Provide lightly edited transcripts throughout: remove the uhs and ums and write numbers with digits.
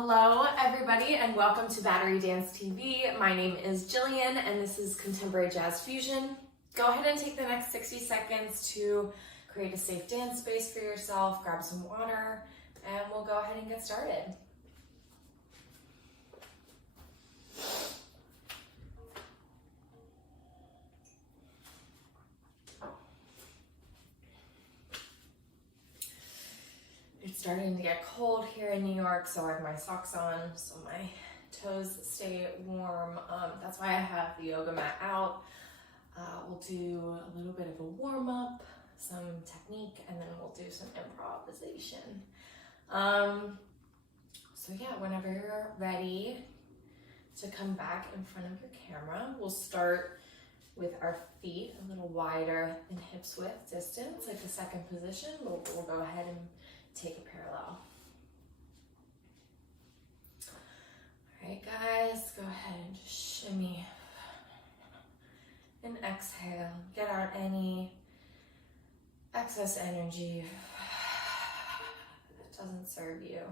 Hello everybody and welcome to Battery Dance TV. My name is Jillian and this is Contemporary Jazz Fusion. Go ahead and take the next 60 seconds to create a safe dance space for yourself, grab some water, and we'll go ahead and get started. It's starting to get cold here in New York, so I have my socks on so my toes stay warm. That's why I have the yoga mat out. We'll do a little bit of a warm-up, some technique, and then we'll do some improvisation. So yeah, whenever you're ready to come back in front of your camera, we'll start with our feet a little wider than hips width distance, like the second position. We'll go ahead and take a parallel. All right, guys, go ahead and just shimmy and exhale. Get out any excess energy that doesn't serve you.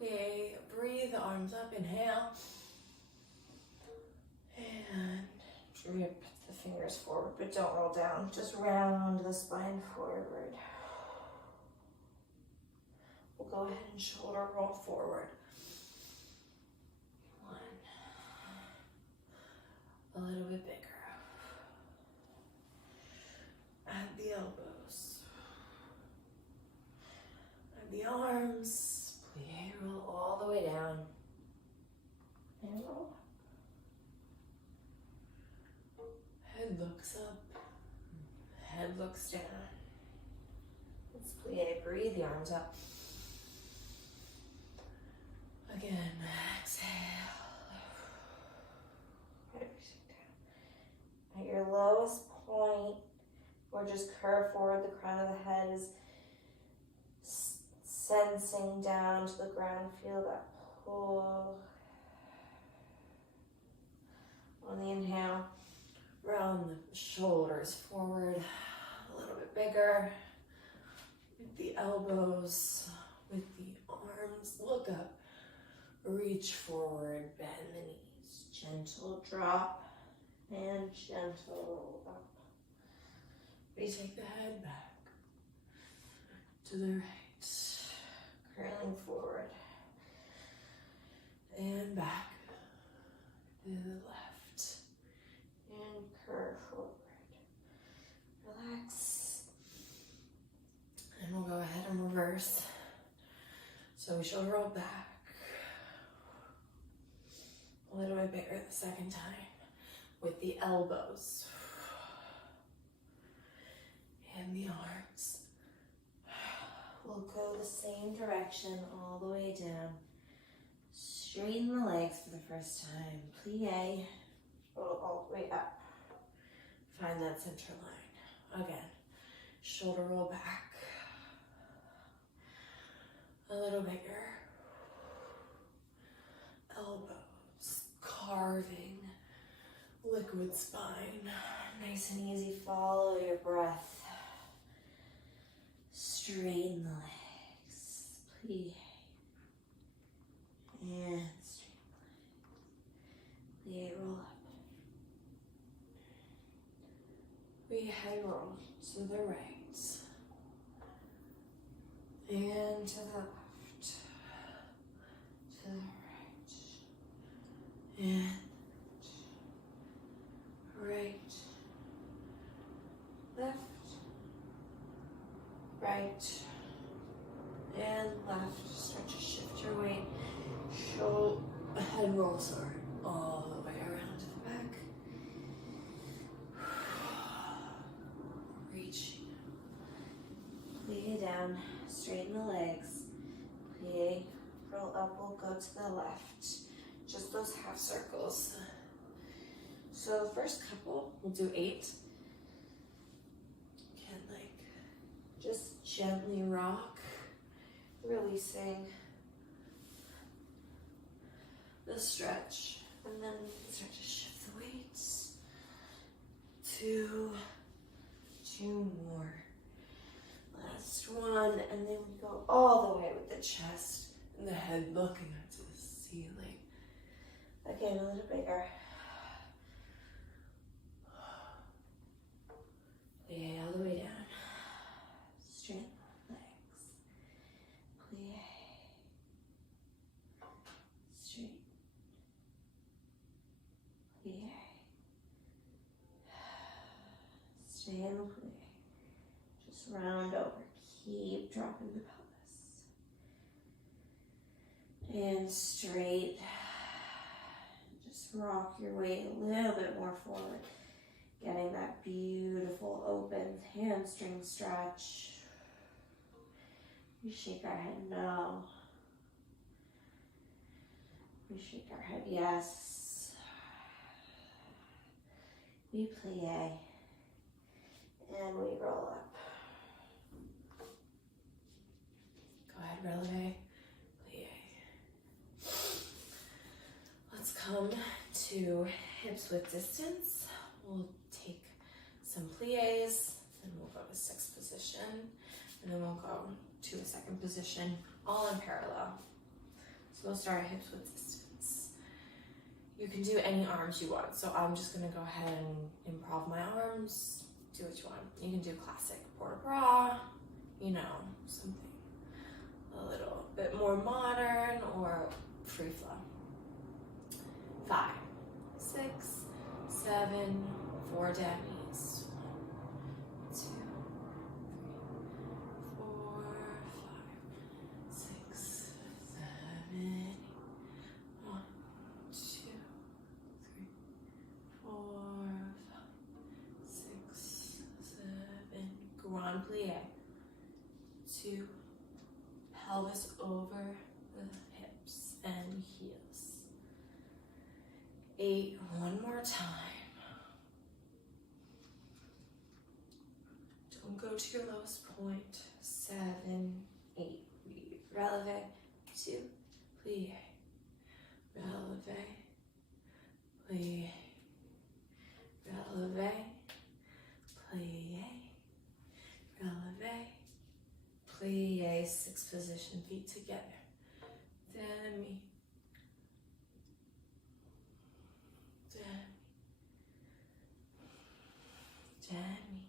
Plie, breathe, arms up, inhale. And drip the fingers forward, but don't roll down. Just round the spine forward. We'll go ahead and shoulder roll forward. One. A little bit bigger. At the elbows. At the arms. Plie, roll all the way down. And roll. Head looks up. Head looks down. Let's plie. Breathe the arms up. Again, exhale. At your lowest point, or just curve forward, the crown of the head is sensing down to the ground. Feel that pull. On the inhale, round the shoulders forward, a little bit bigger. With the elbows, with the arms, look up. Reach forward, bend the knees, gentle drop and gentle roll up. We take the head back to the right, curling forward and back to the left and curve forward. Relax and we'll go ahead and reverse. So we shoulder roll back. A little bit bigger the second time with the elbows and the arms. We'll go the same direction all the way down. Straighten the legs for the first time. Plie. Roll all the way up. Find that center line. Again, shoulder roll back. A little bigger. Elbow. Carving, liquid spine. Nice and easy, follow your breath. Straighten the legs, plie. And straighten the legs. Plie, roll up. We head roll to the right. And to the left. To the right. And right, left, right, and left. Start to shift your weight. Shoulder, head roll, sorry, all the way around to the back. Reach. Plie down, straighten the legs. Plie, roll up, we'll go to the left. Just those half circles. So the first couple, we'll do 8. Can just gently rock, releasing the stretch. And then we can start to shift the weights. 2 more. Last one, and then we go all the way with the chest And the head looking up to the ceiling. Again, a little bigger. Plie all the way down. Straight legs. Plie. Straight. Plie. Stay in the plie. Just round over. Keep dropping the pelvis. And straight. Just rock your weight a little bit more forward. Getting that beautiful open hamstring stretch. We shake our head no. We shake our head yes. We plie. And we roll up. Go ahead, releve, plie. Let's come to hips width distance. We'll take some plies, and we'll go to sixth position, and then we'll go to a second position, all in parallel. So we'll start at hips width distance. You can do any arms you want, so I'm just gonna go ahead and improv my arms. Do what you want. You can do classic port-a-bras, you know, something a little bit more modern or free flow. 5, 6, 7, 4 down knees. 1, 2, 3, 4, 5, 6, 7, 1, 2, 3, 4, 5, 6, 7. Grand plie. 2. Pelvis over the hips and heels. 8. One more time. Don't go to your lowest point. 7, 8. We releve. 2. Plie. Releve. Plie. Releve. Plie. Releve. Plie. Sixth position, feet together. Demi. Demi. Demi.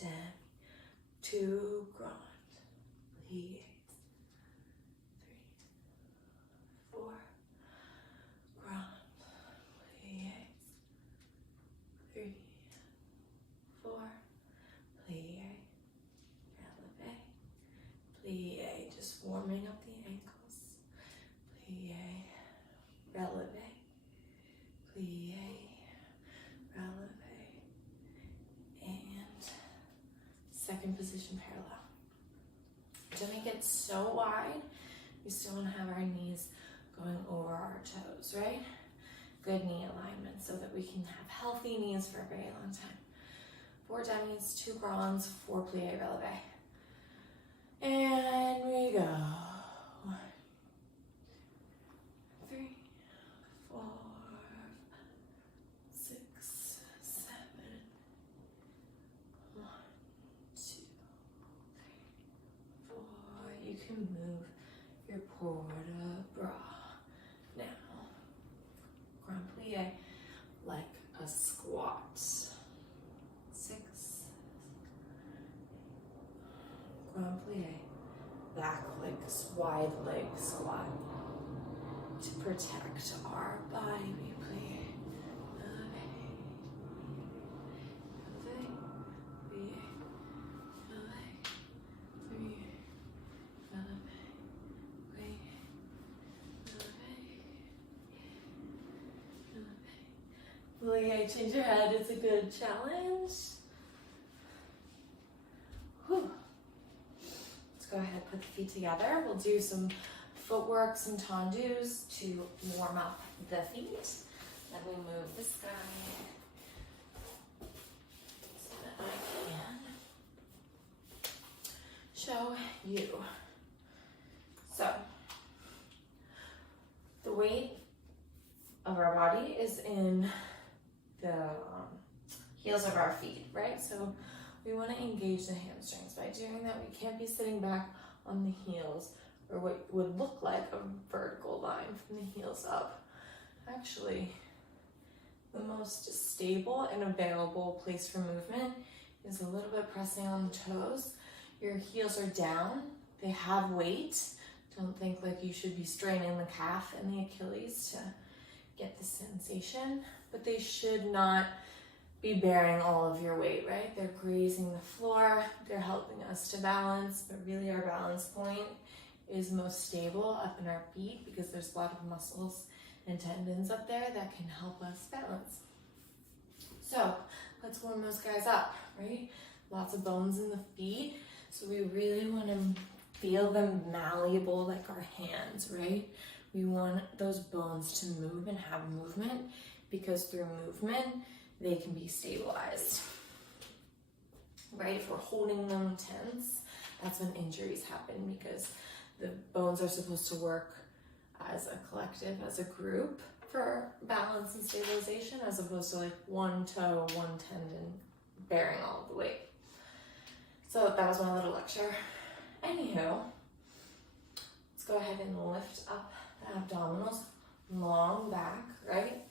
Demi. 2 grand. Plie. 3, 4. Grand. Plie. 3, 4. Plie. Releve. Plie. Just warming up the ankles. Plie. Releve. Plie. Releve. And second position parallel. Don't make it so wide. We still want to have our knees going over our toes, right? Good knee alignment so that we can have healthy knees for a very long time. 4 demis, 2 grands, 4 plie releve. And we go. 1, 3, 4, 6, 7. 1, 2, 3, 4. You can move your port-a-bras now. Grand plie like a squat. 6. Grand plie. Back like wide leg squat. To protect our body, we plie. Plie, change your head, it's a good challenge. Whew. Let's go ahead and put the feet together. We'll do some footwork, some tendus to warm up the feet. Then we move this guy so that I can show you. So, the weight of our body is in the heels of our feet, right? So we want to engage the hamstrings. By doing that, we can't be sitting back on the heels, or what would look like a vertical line from the heels up. Actually, the most stable and available place for movement is a little bit pressing on the toes. Your heels are down, they have weight. Don't think like you should be straining the calf and the Achilles to get the sensation, but they should not be bearing all of your weight, right? They're grazing the floor, they're helping us to balance, but really our balance point is most stable up in our feet because there's a lot of muscles and tendons up there that can help us balance. So let's warm those guys up, right? Lots of bones in the feet, so we really want to feel them malleable like our hands, right? We want those bones to move and have movement because through movement, they can be stabilized, right? If we're holding them tense, that's when injuries happen because the bones are supposed to work as a collective, as a group for balance and stabilization, as opposed to like one toe, one tendon bearing all of the weight. So that was my little lecture. Anywho, let's go ahead and lift up the abdominals, long back, right?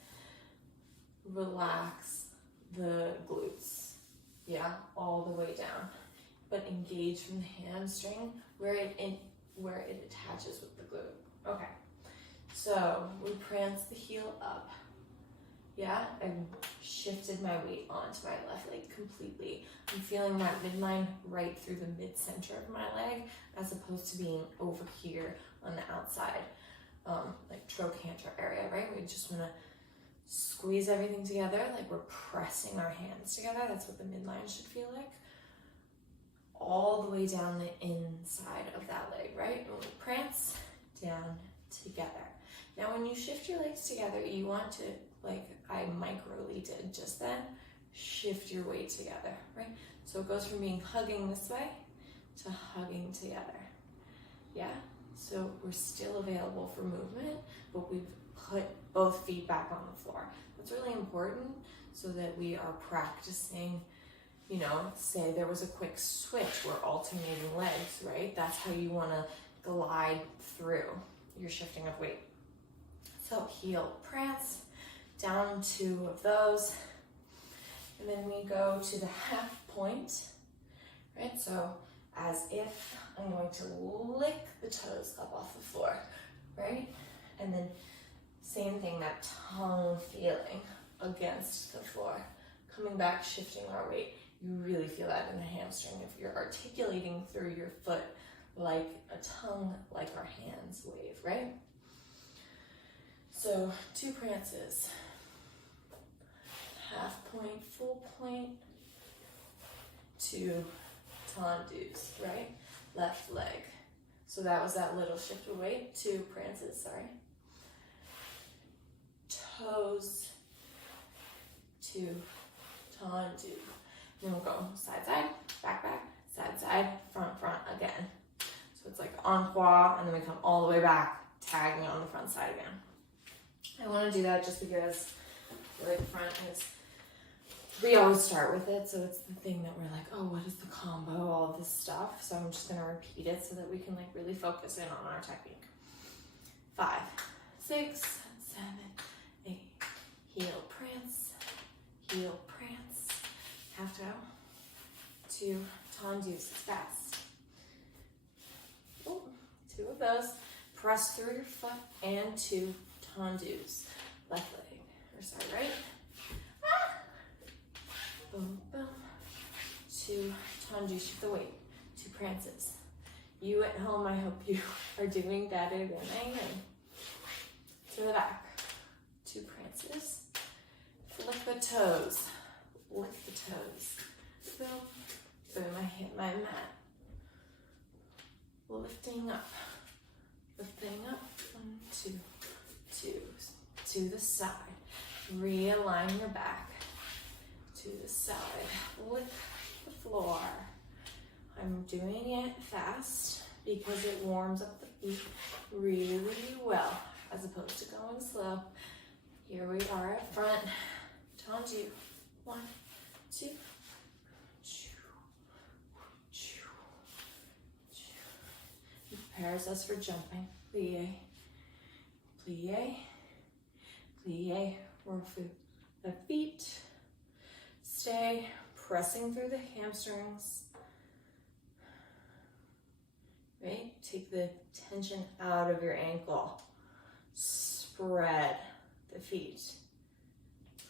Relax the glutes, yeah, all the way down, but engage from the hamstring where it attaches with the glute. Okay, so we prance the heel up, yeah, and shifted my weight onto my left leg completely. I'm feeling that midline right through the mid-center of my leg as opposed to being over here on the outside, like trochanter area, right? We just want to squeeze everything together like we're pressing our hands together. That's what the midline should feel like. All the way down the inside of that leg, right? And we prance down together. Now when you shift your legs together, you want to, like I microly did just then, shift your weight together, right? So it goes from being hugging this way to hugging together. Yeah? So we're still available for movement, but we've put both feet back on the floor. That's really important so that we are practicing, you know, say there was a quick switch, we're alternating legs, right? That's how you want to glide through your shifting of weight. So heel prance, down 2 of those, and then we go to the half point, right? So as if I'm going to lick the toes up off the floor, right? And then same thing, that tongue feeling against the floor. Coming back, shifting our weight. You really feel that in the hamstring if you're articulating through your foot like a tongue, like our hands wave, right? So 2 prances. Half point, full point, 2 tendus, right? Left leg. So that was that little shift of weight. 2 prances, sorry. Toes, 2 tendu. Then we'll go side, side, back, back, side, side, front, front again. So it's like en croix, and then we come all the way back, tagging on the front side again. I want to do that just because the front is, we always start with it, so it's the thing that we're like, oh, what is the combo, all this stuff. So I'm just going to repeat it so that we can like really focus in on our technique. 5, 6, 7, 8, heel prance, half toe, 2 tendus, fast. Ooh, 2 of those, press through your foot, and 2 tendus, left leg, or sorry, right, boom, boom, 2 tendus, shift the weight, 2 prances. You at home, I hope you are doing better than I am. To the back, 2 prances, flick the toes, lift the toes, boom, boom, I hit my mat, lifting up, 1, 2, 2, to the side, realign your back, to the side, lick the floor. I'm doing it fast because it warms up the feet really well, as opposed to going slow. Here we are at front, tendu, 1, 2, prepares us for jumping. Plie, plie, plie. Roll through the feet. Stay pressing through the hamstrings. Right? Take the tension out of your ankle. Spread the feet.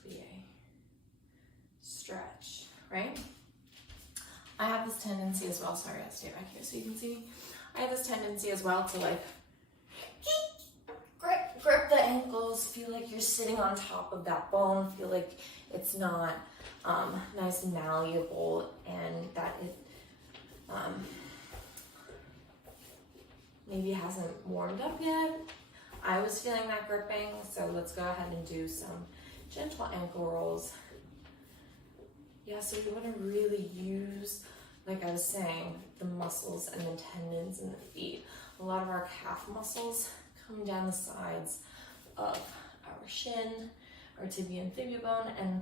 Plie. Stretch, right? I have this tendency as well, sorry, I'll stay back here so you can see me. I have this tendency as well to like grip the ankles, feel like you're sitting on top of that bone, feel like it's not nice and malleable, and that it maybe hasn't warmed up yet. I was feeling that gripping, so let's go ahead and do some gentle ankle rolls. Yeah, so we want to really use, like I was saying, the muscles and the tendons in the feet. A lot of our calf muscles come down the sides of our shin, our tibia and fibula bone, and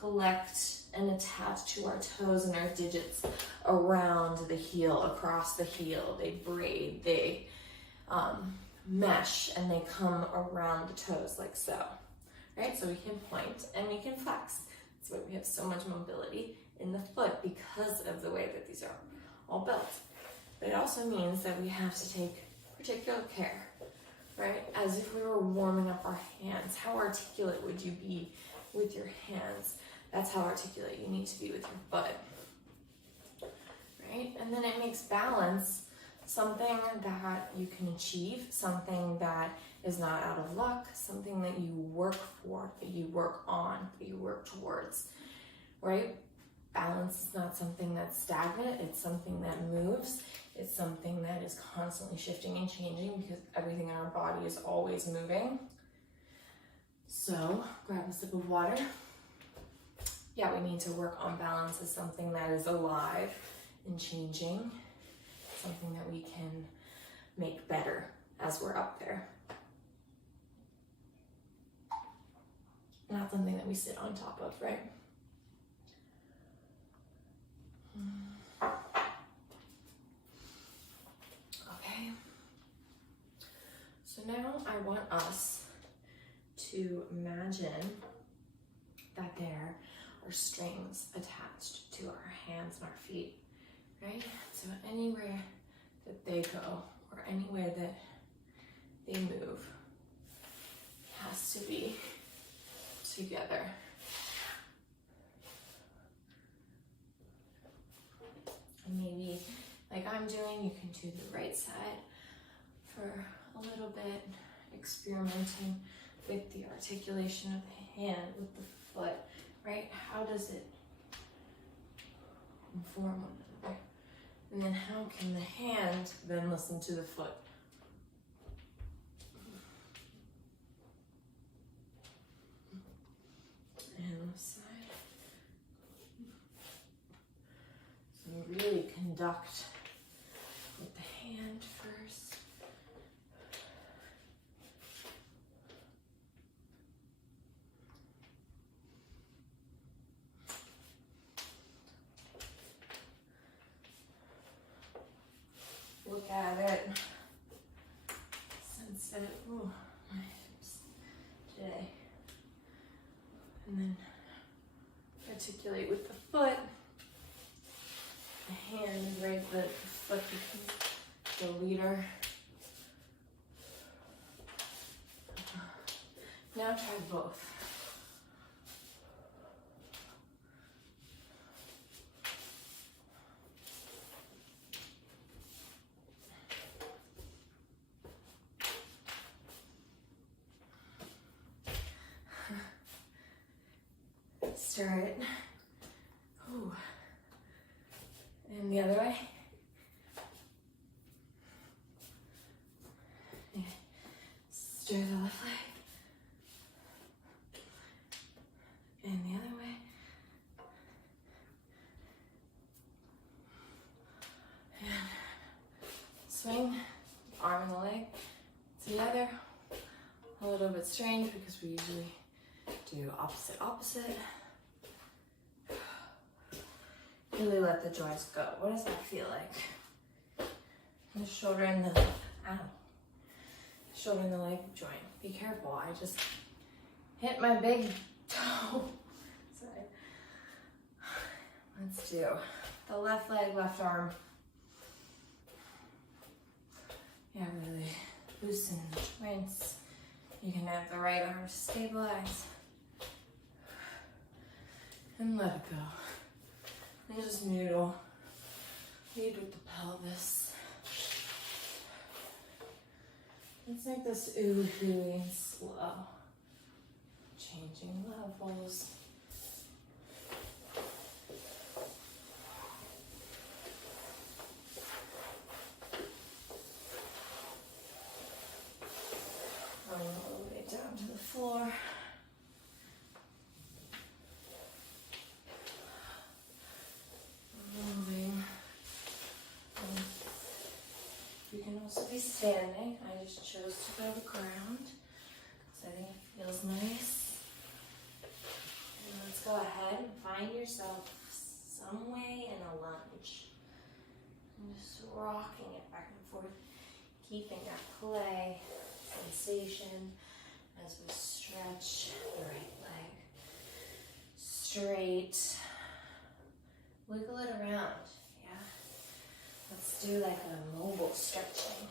collect and attach to our toes and our digits around the heel, across the heel. They braid, they mesh, and they come around the toes like so, right? So we can point and we can flex. That's why we have so much mobility in the foot, because of the way that these are all built. But it also means that we have to take particular care, right? As if we were warming up our hands. How articulate would you be with your hands? That's how articulate you need to be with your foot, right? And then it makes balance something that you can achieve, something that is not out of luck, something that you work for, that you work on, that you work towards, right? Balance is not something that's stagnant, it's something that moves, it's something that is constantly shifting and changing, because everything in our body is always moving. So, grab a sip of water. Yeah, we need to work on balance as something that is alive and changing, something that we can make better as we're up there. Not something that we sit on top of, right? Okay. So now I want us to imagine that there are strings attached to our hands and our feet, right? So anywhere that they go, or anywhere that they move, has to be together. And maybe, like I'm doing, you can do the right side for a little bit, experimenting with the articulation of the hand, with the foot, right? How does it inform one another? And then how can the hand then listen to the foot? And the side. So really conduct with the hand first. Look at it. Sense it. Ooh, my hips today. And then articulate with the foot. The hand, right? The foot becomes the leader. Now try both. Stir it. Ooh. And the other way. Yeah. Stir the left leg. And the other way. And swing, arm and the leg together. A little bit strange because we usually do opposite. Really let the joints go. What does that feel like? the shoulder and the leg joint. Be careful, I just hit my big toe. Sorry. Let's do the left leg, left arm. Yeah, really loosen the joints. You can have the right arm to stabilize. And let it go. And just noodle. Lead with the pelvis. Let's make this ooey and slow. Changing levels. All the way down to the floor. Moving. You can also be standing. I just chose to go to the ground because I think it feels nice. And let's go ahead and find yourself some way in a lunge. And just rocking it back and forth, keeping that play sensation as we stretch the right leg straight. Wiggle it around, yeah? Let's do like a mobile stretching.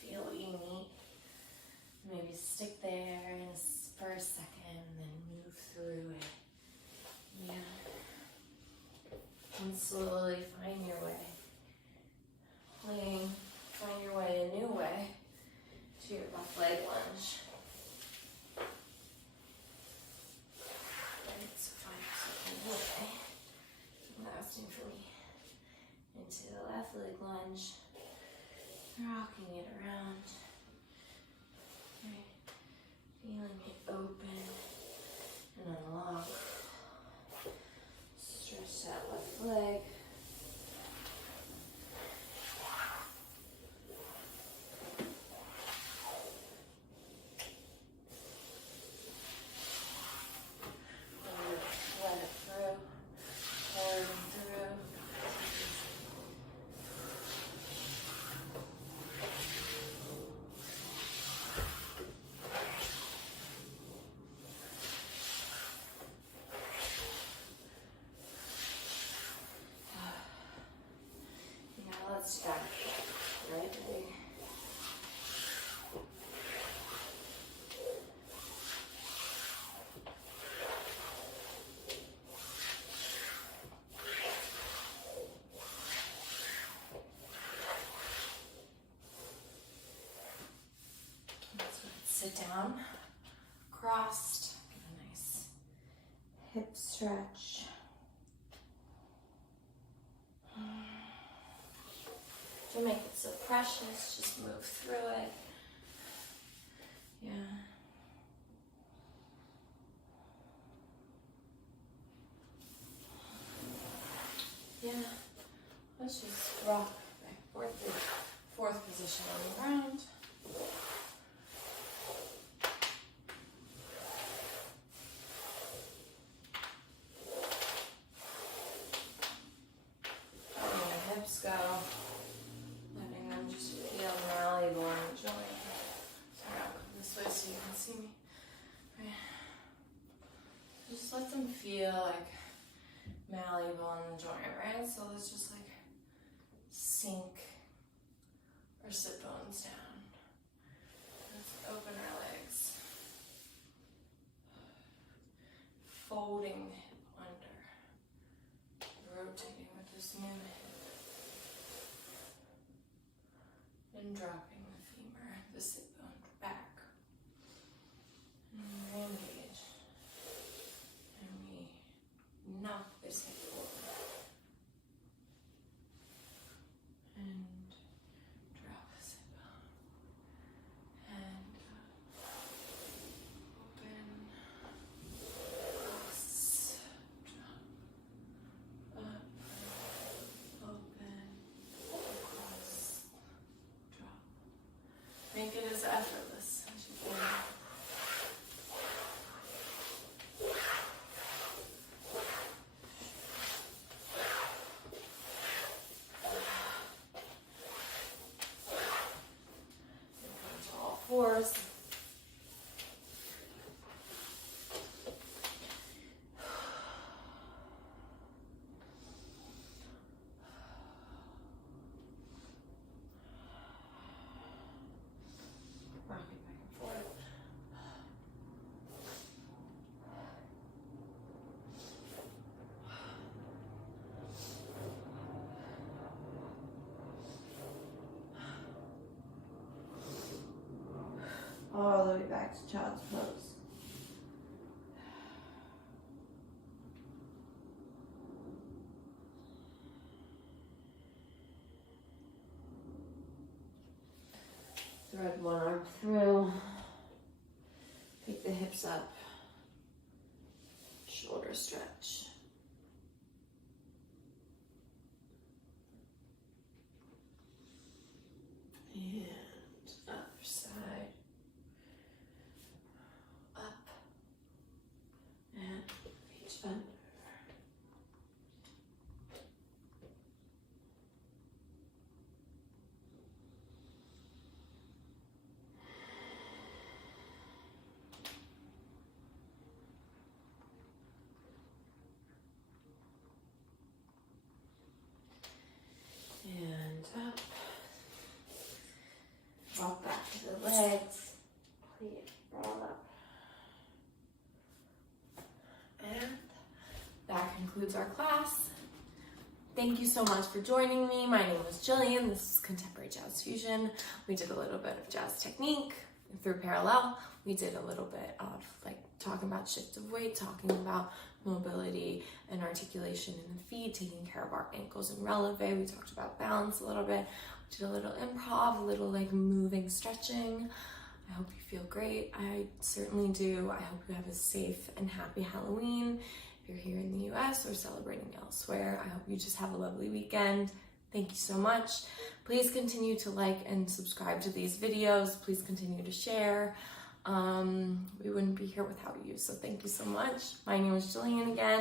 Feel what you need. Maybe stick there for a second and then move through it. Yeah. And slowly find your way. Find your way a new way to your left leg lunge. Right, so find yourself a new way. Lasting for me. Into the left leg lunge. Rocking it around. Right. Feeling it open and unlock. Stretch that left leg. Let's start right leg. Sit down, crossed, give a nice hip stretch. Don't make it so precious, just move through it. Yeah. Yeah. Let's just rock back and forth. Fourth position on the ground. Letting the hips go. Letting them just feel malleable in the joint. Sorry, I'll come this way so you can see me. Right. Just let them feel like malleable in the joint, right? So let's just like sink our sit bones down. Let's open our legs. Folding the hip under. Rotating with this new hip. And dropping the femur, the sit bone back. And we engage. And we knock this hip forward. And drop the sit bone. And open. Cross. Drop. Up. Open. Cross. Drop. yours. Rock it back and forth. All the way back to child's pose. Thread one arm through. Pick the hips up. Shoulder stretch. And other side. Up. And reach under. And up. Walk back to the legs. Please roll up. And that concludes our class. Thank you so much for joining me. My name is Jillian. This is Contemporary Jazz Fusion. We did a little bit of jazz technique through parallel. We did a little bit of like talking about shift of weight, talking about mobility and articulation in the feet, taking care of our ankles and releve. We talked about balance a little bit. We did a little improv, a little like moving stretching. I hope you feel great. I certainly do. I hope you have a safe and happy Halloween. If you're here in the US or celebrating elsewhere, I hope you just have a lovely weekend. Thank you so much. Please continue to like and subscribe to these videos. Please continue to share. We wouldn't be here without you. So thank you so much. My name is Jillian again.